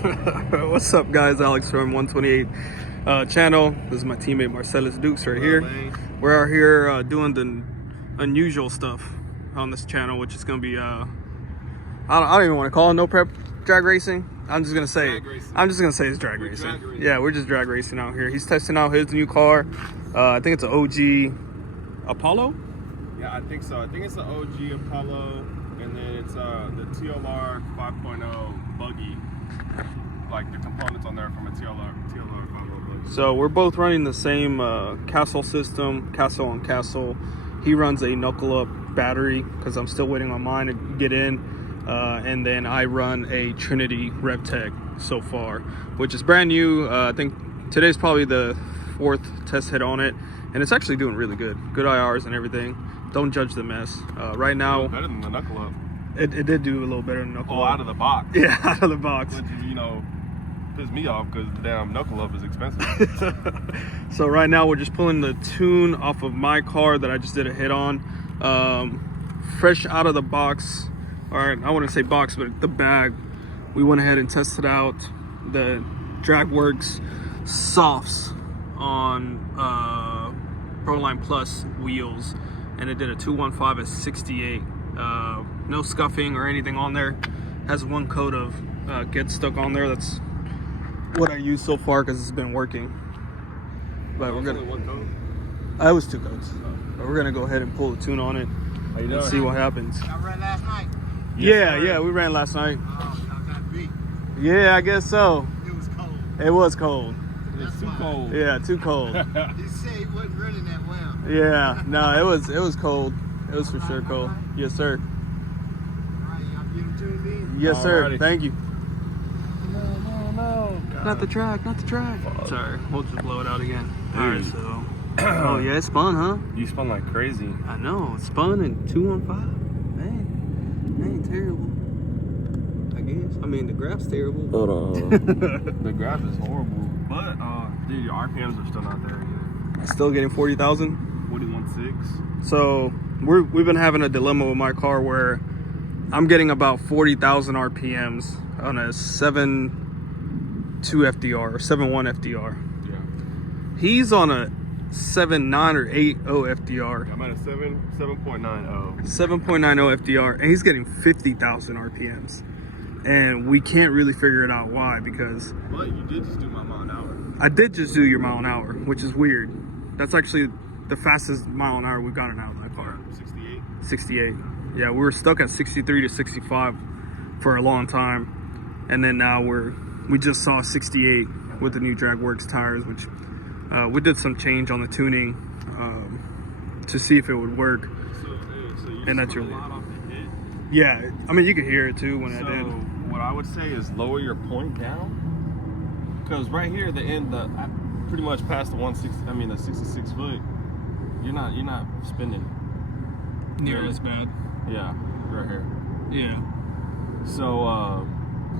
What's up, guys? Alex from 128 channel. This is my teammate Marcellus Dukes right here. We're out here doing the unusual stuff on this channel, which is going to be I don't even want to call it no prep drag racing. I'm just gonna say it's drag racing. Yeah, we're just drag racing out here. He's testing out his new car. I think it's an OG Apollo. Yeah, I think so. I think it's an OG Apollo, and then it's the TLR 5.0 buggy. Like the components on there from a TLR 5.0 buggy. So we're both running the same Castle system, Castle on Castle. He runs a knuckle up battery because I'm still waiting on mine to get in. And then I run a Trinity RevTech so far, which is brand new. I think today's probably the 4th test hit on it, and it's actually doing really good. Good IRs and everything. Don't judge the mess. Right now, better than the knuckle up. It did do a little better than knuckle up. Out of the box. Yeah, out of the box. Which, you know, pissed me off because the damn knuckle up is expensive. So right now we're just pulling the tune off of my car that I just did a hit on. Fresh out of the box. All right, I wouldn't say box, but the bag. We went ahead and tested out the DragWorks softs on Proline Plus wheels, and it did a 215 at 68. No scuffing or anything on there. Has one coat of Get Stuck on there. That's what I use so far because it's been working. But we're gonna. One coat? I was 2 coats. But we're gonna go ahead and pull the tune on it and see what happens. I ran last night. Yeah, we ran last night. Oh, y'all got beat. Yeah, I guess so. It was cold. It was cold. It's too cold. Yeah, too cold. He said he wasn't running that well. Yeah, no, it was cold. It was for sure cold. Yes, sir. All right, y'all get him tuned in. Yes, sir. Alrighty. Thank you. No. Not the track. Sorry, we'll just blow it out again. Dude. All right, so. Oh yeah, it spun, huh? You spun like crazy. I know, it spun in 215. Man, that ain't terrible. I guess. I mean, the graph's terrible. Hold on. The graph is horrible. But, dude, your RPMs are still not there either. Still getting 40,000. 41.6. So we've been having a dilemma with my car where I'm getting about 40,000 RPMs on a 7.2 FDR or 7.1 FDR. Yeah. He's on a 7.9 or 8.0 FDR. I'm at a 7.90. 7.90 FDR, and he's getting 50,000 RPMs. And we can't really figure it out why, because But you did just do my mile an hour. I did just do your mile an hour, which is weird. That's actually the fastest mile an hour we've gotten out of that car. 68. 68. Yeah, we were stuck at 63 to 65 for a long time, and then now we just saw 68 with the new DragWorks tires, which we did some change on the tuning to see if it would work. So you And that's spun really a lot off the hit. Yeah, I mean you could hear it too when I So did. what I would say is lower your point down, because right here the end, pretty much past the 160. I mean the 66 foot. You're not spinning Near as bad. Yeah, right here. Yeah. So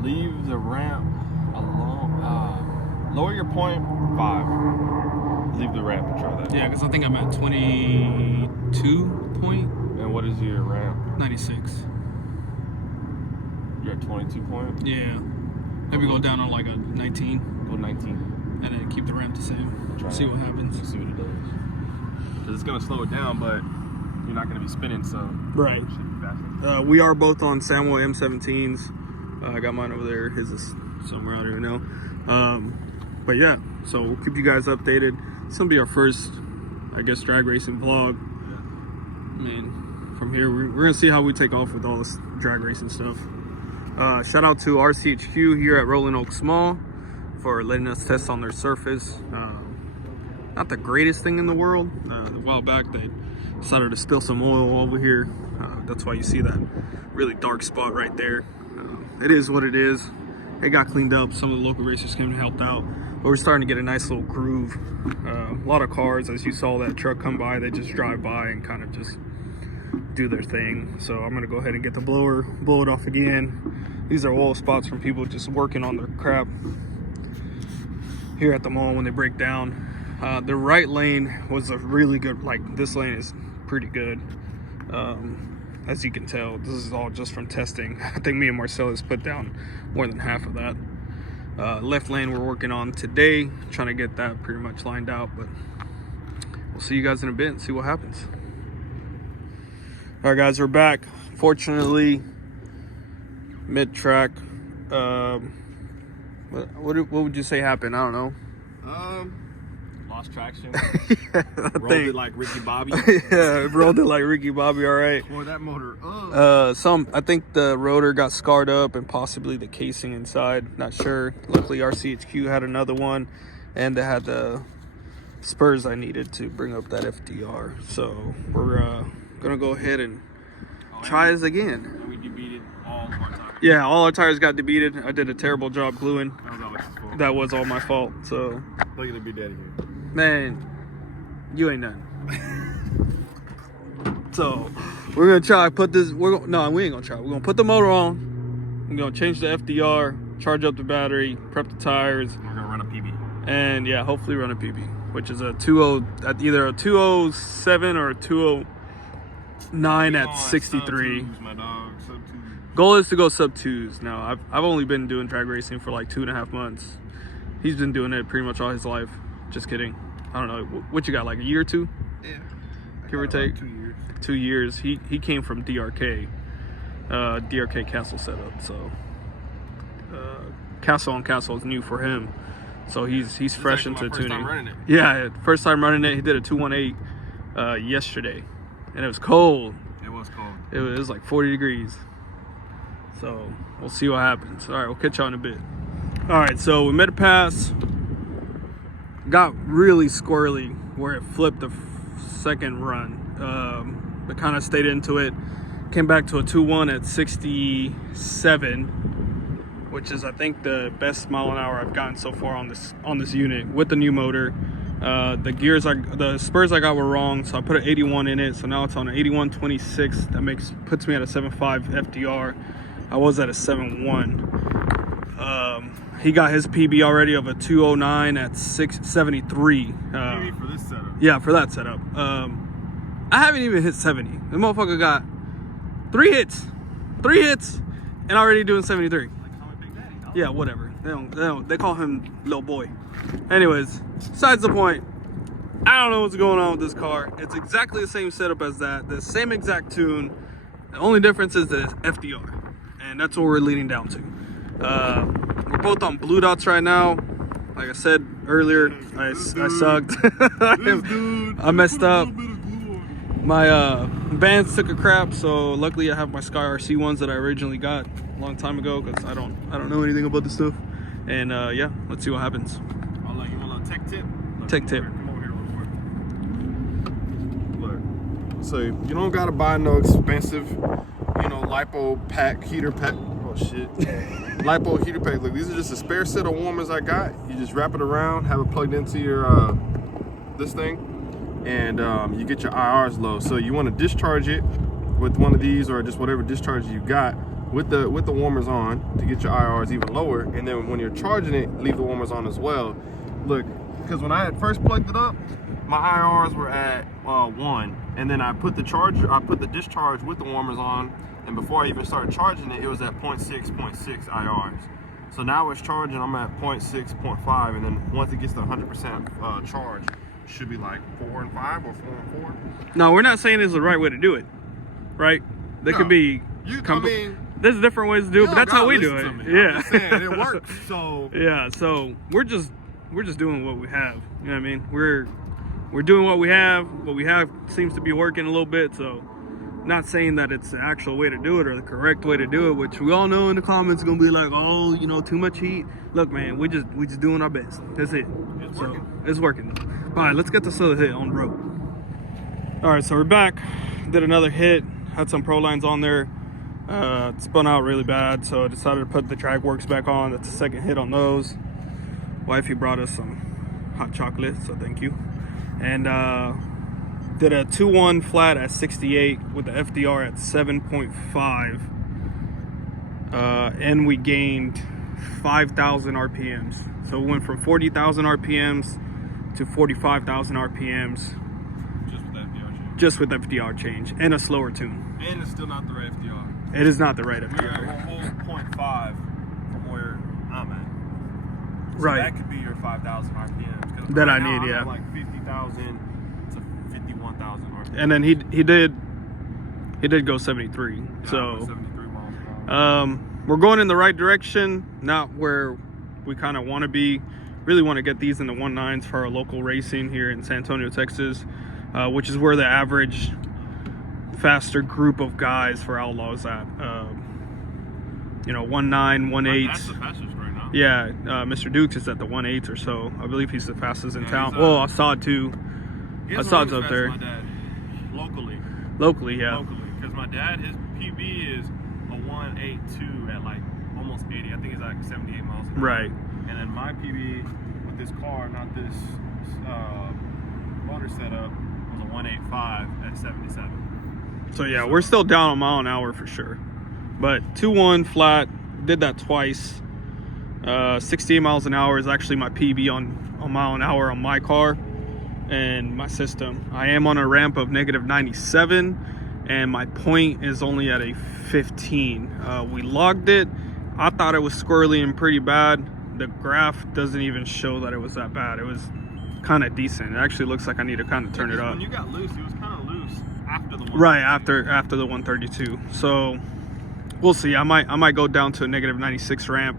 leave the ramp alone. Lower your point 5. Leave the ramp and try that. Yeah, because I think I'm at 22.96. And what is your ramp? You're at 22 point. Yeah. Maybe go down on like a 19 Go 19. and then keep the ramp the same. Try See that. what happens. See what it does. Because it's gonna slow it down, but you're not gonna be spinning, so Right. it should be faster. We are both on Samuel M17s. I got mine over there. His is somewhere, I don't even know. But yeah, so we'll keep you guys updated. It's gonna be our first, I guess, drag racing vlog. I mean, from here, we're gonna see how we take off with all this drag racing stuff. Shout out to RCHQ here at Rolling Oaks Mall for letting us test on their surface. Not the greatest thing in the world. A while back, they decided to spill some oil over here. That's why you see that really dark spot right there. It is what it is. It got cleaned up. Some of the local racers came and helped out. But we're starting to get a nice little groove. A lot of cars, as you saw that truck come by, they just drive by and kind of just do their thing. So I'm gonna go ahead and get the blower, blow it off again. These are oil spots from people just working on their crap here at the mall when they break down. The right lane was a really good, like this lane is pretty good. As you can tell, this is all just from testing. I think me and Marcellus put down more than half of that. Left lane we're working on today, trying to get that pretty much lined out, but we'll see you guys in a bit and see what happens. All right, guys, we're back. Fortunately, mid-track. What would you say happened? I don't know. Lost traction. Yeah, Rolled it like Ricky Bobby. Yeah, rolled it like Ricky Bobby. All right. Tore that motor up. I think the rotor got scarred up and possibly the casing inside. Not sure. Luckily, RCHQ had another one, and they had the spurs I needed to bring up that FDR. So we're gonna go ahead and try this again. And we debeated all of our tires. Yeah, all our tires got debeated. I did a terrible job gluing. That was Alex's fault. That was all my fault. So, Look at the Big Daddy here. man, you ain't nothing. So we're gonna try put this. We ain't gonna try. We're gonna put the motor on. We're gonna change the FDR, charge up the battery, prep the tires, We're gonna run a PB. and yeah, hopefully run a PB, which is a 20 at either a 207 or a 209 at 63. Sub-twos, my dog. Sub-twos. Goal is to go sub 2s. Now I've only been doing drag racing for like 2.5 months. He's been doing it pretty much all his life. Just kidding. I don't know what you got, like a year or two, Yeah. give or take. 2 years. 2 years. He came from DRK, DRK Castle setup. So Castle on Castle is new for him. So he's fresh into First time tuning. running it. Yeah, first time running it. He did a 218 yesterday, and it was cold. It was cold. It was like 40 degrees. So we'll see what happens. All right, we'll catch y'all in a bit. All right, so we made a pass. Got really squirrely where it flipped the second run. But kind of stayed into it. Came back to a 2-1 at 67, which is I think the best mile an hour I've gotten so far on this unit with the new motor. The spurs I got were wrong, so I put an 81 in it. So now it's on an 81.26. That puts me at a 7.5 FDR. I was at a 7.1. He got his PB already of a 209 at 673. PB for this setup. Yeah, for that setup. I haven't even hit 70. The motherfucker got 3 hits, and already doing 73. Like how Big Daddy. Huh? Yeah, whatever. They call him little boy. Anyways, besides the point. I don't know what's going on with this car. It's exactly the same setup as that. The same exact tune. The only difference is the FDR. And that's what we're leading down to. We're both on blue dots right now. Like I said earlier, I sucked. I messed up. My bands took a crap, so luckily I have my Sky RC ones that I originally got a long time ago because I don't know anything about this stuff. And yeah, let's see what happens. I'll let you want a little tech tip. Tech tip. Come over here real quick. Look, so you don't gotta buy no expensive, lipo pack, heater pack. Oh shit. Lipo heater pack. Look, these are just a spare set of warmers I got. You just wrap it around, have it plugged into your this thing, and you get your IRs low. So you want to discharge it with one of these or just whatever discharge you got with the warmers on to get your IRs even lower. And then when you're charging it, leave the warmers on as well. Look, because when I had first plugged it up, my IRs were at 1, and then I put the discharge with the warmers on. And before I even started charging it, it was at 0.6 IRs. So now it's charging, I'm at 0.6, 0.5, and then once it gets to 100% charge, it should be like 4 and 5 or 4 and 4. No, we're not saying this is the right way to do it, right? There could be. There's different ways to do it, but that's how we do it. Yeah, I'm just saying, it works. So yeah, so we're just doing what we have. You know what I mean? We're doing what we have. What we have seems to be working a little bit, so. Not saying that it's the actual way to do it or the correct way to do it, which we all know in the comments gonna be like, oh, too much heat. Look, man, we just doing our best. That's it. It's working. It's working. All right, let's get this other hit on the road. All right, so we're back. Did another hit. Had some pro lines on there. It spun out really bad, so I decided to put the drag works back on. That's the second hit on those. Wifey brought us some hot chocolate, so thank you. And did a 2-1 flat at 68 with the FDR at 7.5. And we gained 5,000 RPMs. So we went from 40,000 RPMs to 45,000 RPMs. Just with FDR change and a slower tune. And it's still not the right FDR. It is not the right We're FDR. at a whole 0.5 from where I'm at. So Right. that could be your 5,000 RPMs. 'Cause That right I now, need, I'm yeah. at like 50,000 to 51,000 RPMs. And then he did go 73. So 73 miles an hour. we're going in the right direction, not where we kind of want to be. Really want to get these in the 1.9s for our local racing here in San Antonio, Texas, which is where the average faster group of guys for Outlaws at. 1.9, 1.8. That's the fastest right now. Yeah, Mr. Dukes is at the 1.8 or so. I believe he's the fastest in town. he's, Well, I saw it too. He I hasn't saw run it's as up fast there. as my dad. Locally. Locally, yeah. Locally. Because my dad, his PB is a 182 at like almost 80. I think it's like 78 miles an hour. Right. And then my PB with this car, not this motor setup, was a 185 at 77. So yeah, we're still down a mile an hour for sure. But 2.1 flat, did that twice. 68 miles an hour is actually my PB on a mile an hour on my car and my system. I am on a ramp of negative 97 and my point is only at a 15. We logged it. I thought it was squirrely and pretty bad. The graph doesn't even show that it was that bad. It was kind of decent. It actually looks like I need to kind of turn it up. When you got loose, it was kind of loose after the 132. Right, after the 132. So we'll see. I might go down to a negative 96 ramp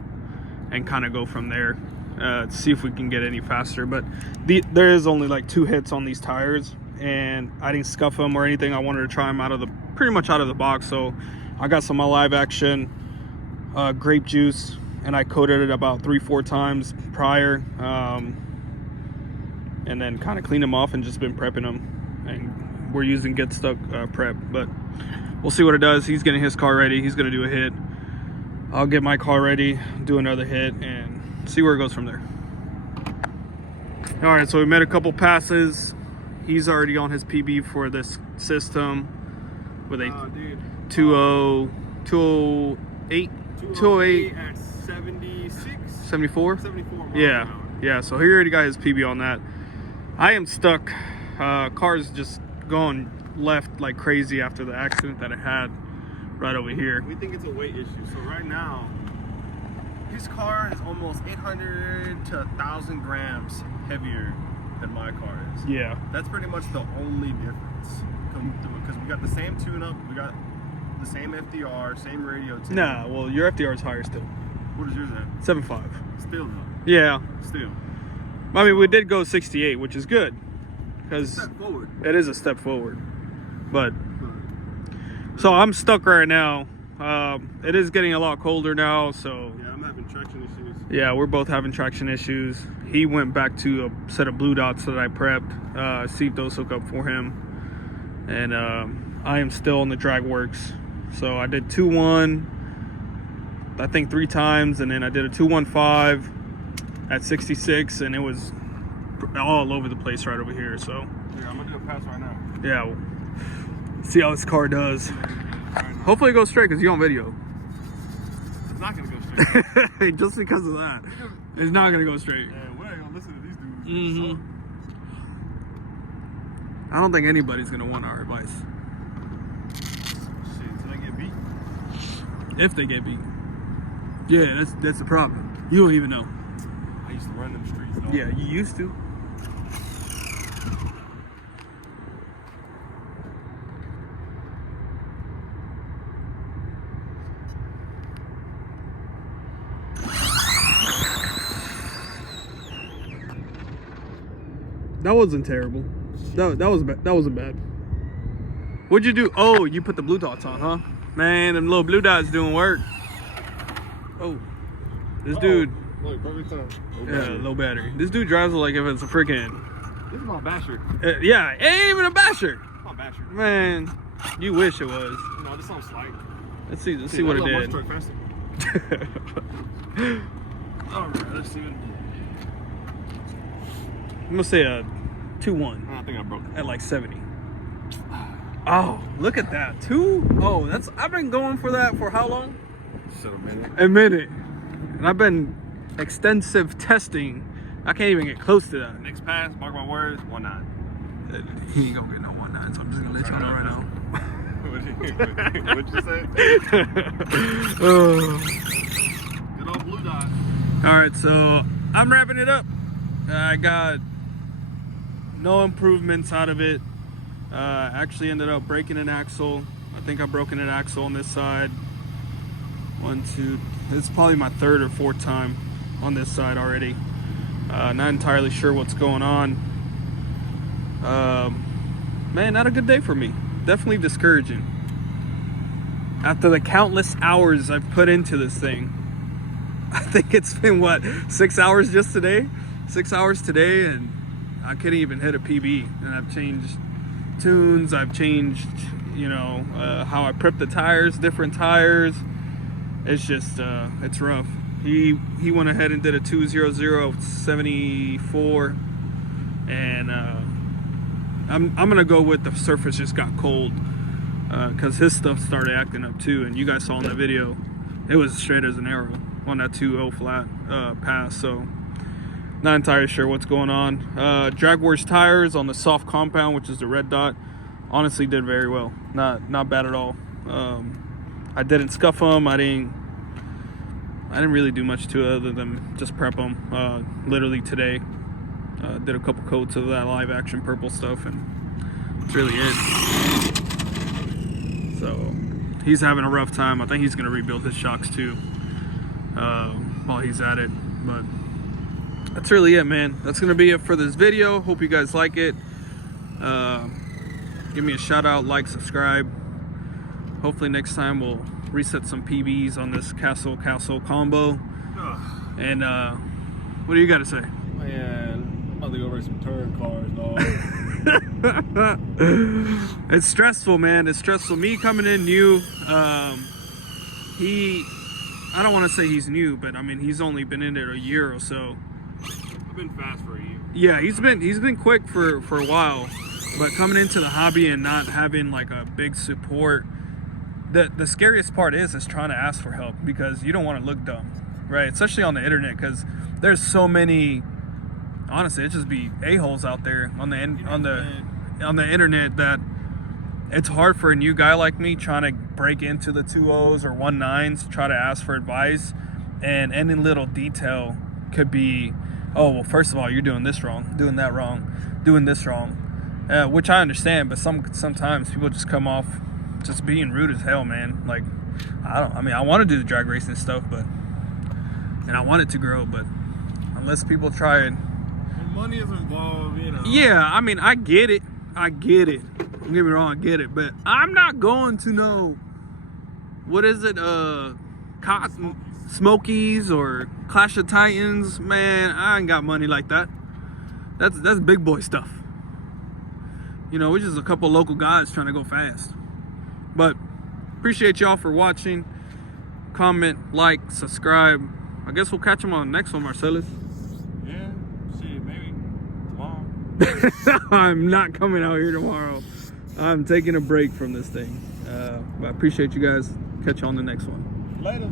and kind of go from there to see if we can get any faster. But there is only like 2 hits on these tires and I didn't scuff them or anything. I wanted to try them pretty much out of the box. So I got some live action grape juice and I coated it about 3-4 times prior, and then kind of cleaned them off and just been prepping them. And we're using Get Stuck prep, but we'll see what it does. He's getting his car ready. He's gonna do a hit. I'll get my car ready, do another hit, and see where it goes from there. All right, so we made a couple passes. He's already on his PB for this system with a 208 at 76? 74. 74 miles Yeah, an hour. yeah. So he already got his PB on that. I am stuck. Car's just going left like crazy after the accident that it had right over here. We think it's a weight issue. So right now, his car is almost 800 to 1,000 grams heavier than my car is. Yeah. That's pretty much the only difference. Because we got the same tune-up, we got the same FDR, same radio tune. Nah, well, your FDR is higher still. What is yours at? 7.5. Still though. Yeah. Still. I mean, we did go 68, which is good. Because Step forward. it is a step forward. But, so I'm stuck right now. It is getting a lot colder now, so Yeah, I'm having traction issues. yeah, we're both having traction issues. He went back to a set of blue dots that I prepped, see if those hook up for him. And I am still on the drag works. So I did 2.1, I think 3 times, and then I did a 2.15 at 66, and it was all over the place right over here. So Yeah, I'm gonna do a pass right now. yeah, we'll see how this car does. Hopefully it goes straight because you're on video. It's not gonna go straight. Just because of that, it's not gonna go straight. And we ain't gonna listen to these dudes. I don't think anybody's gonna want our advice Shit, until I get beat. if they get beat. Yeah, that's the problem. You don't even know. I used to run them streets, though. Yeah, you used to. That wasn't terrible. That wasn't bad. What'd you do? Oh, you put the blue dots on, huh? Man, them little blue dots doing work. Oh, this dude. Look, perfect time. Yeah, low battery. This dude drives it like if it's a freaking. This is my basher. Yeah, it ain't even a basher. My basher. Man, you wish it was. No, this sounds slight. Let's see what it did. Alright, let's see what it did. I'm gonna say a 2.1 I think I broke it. at like 70. Oh, look at that. I've been going for that for how long? Shut a minute. A minute. And I've been extensive testing. I can't even get close to that. Next pass, mark my words, 1.9. He ain't gonna get no 1.9, so I'm just gonna let you know right now. What'd you say? Oh. Good old blue dot. All right, so I'm wrapping it up. I got no improvements out of it. Actually ended up breaking an axle. I think I've broken an axle on this side. 1, 2. It's probably my 3rd or 4th time on this side already. Not entirely sure what's going on. Man, not a good day for me. Definitely discouraging. After the countless hours I've put into this thing, I think it's been what, 6 hours just today? 6 hours today, and I couldn't even hit a PB. And I've changed tunes, I've changed, you know, how I prep the tires, different tires. It's just, it's rough. He went ahead and did a 200/74, and I'm gonna go with the surface just got cold, because his stuff started acting up too. And you guys saw in the video, it was straight as an arrow on that 2.0 flat pass. So not entirely sure what's going on. Drag Wars tires on the soft compound, which is the red dot, honestly did very well. Not bad at all. I didn't scuff them. I didn't really do much to it other than just prep them. Literally today, did a couple coats of that live action purple stuff, and that's really it. So he's having a rough time. I think he's gonna rebuild his shocks too while he's at it. But that's really it, man. That's gonna be it for this video. Hope you guys like it. Give me a shout out, like, subscribe. Hopefully next time we'll reset some PBs on this castle combo. And what do you got to say? Man, I'm about to go race some touring cars, dog. It's stressful, man. It's stressful. Me coming in new, I don't want to say he's new, but I mean he's only been in it a year or so. I've been fast for a year. Yeah, he's been quick for a while, but coming into the hobby and not having like a big support. The scariest part is trying to ask for help, because you don't want to look dumb, right? Especially on the internet, because there's so many. Honestly, it just be a-holes out there on the internet that it's hard for a new guy like me trying to break into the 2.0s or 1.9s, try to ask for advice, and any little detail could be, oh well, first of all, you're doing this wrong, doing that wrong, doing this wrong, which I understand, but sometimes people just come off just being rude as hell, man. Like, I want to do the drag racing stuff, and I want it to grow, but unless people try it. When money is involved, you know. Yeah, I mean, I get it. Don't get me wrong, I get it, but I'm not going to know, what is it, Cotton Smokies or Clash of Titans, man. I ain't got money like that. That's big boy stuff. You know, we're just a couple local guys trying to go fast. But appreciate y'all for watching. Comment, like, subscribe. I guess we'll catch them on the next one, Marcellus. Yeah, shit, maybe tomorrow. I'm not coming out here tomorrow. I'm taking a break from this thing. But I appreciate you guys. Catch you on the next one. Later.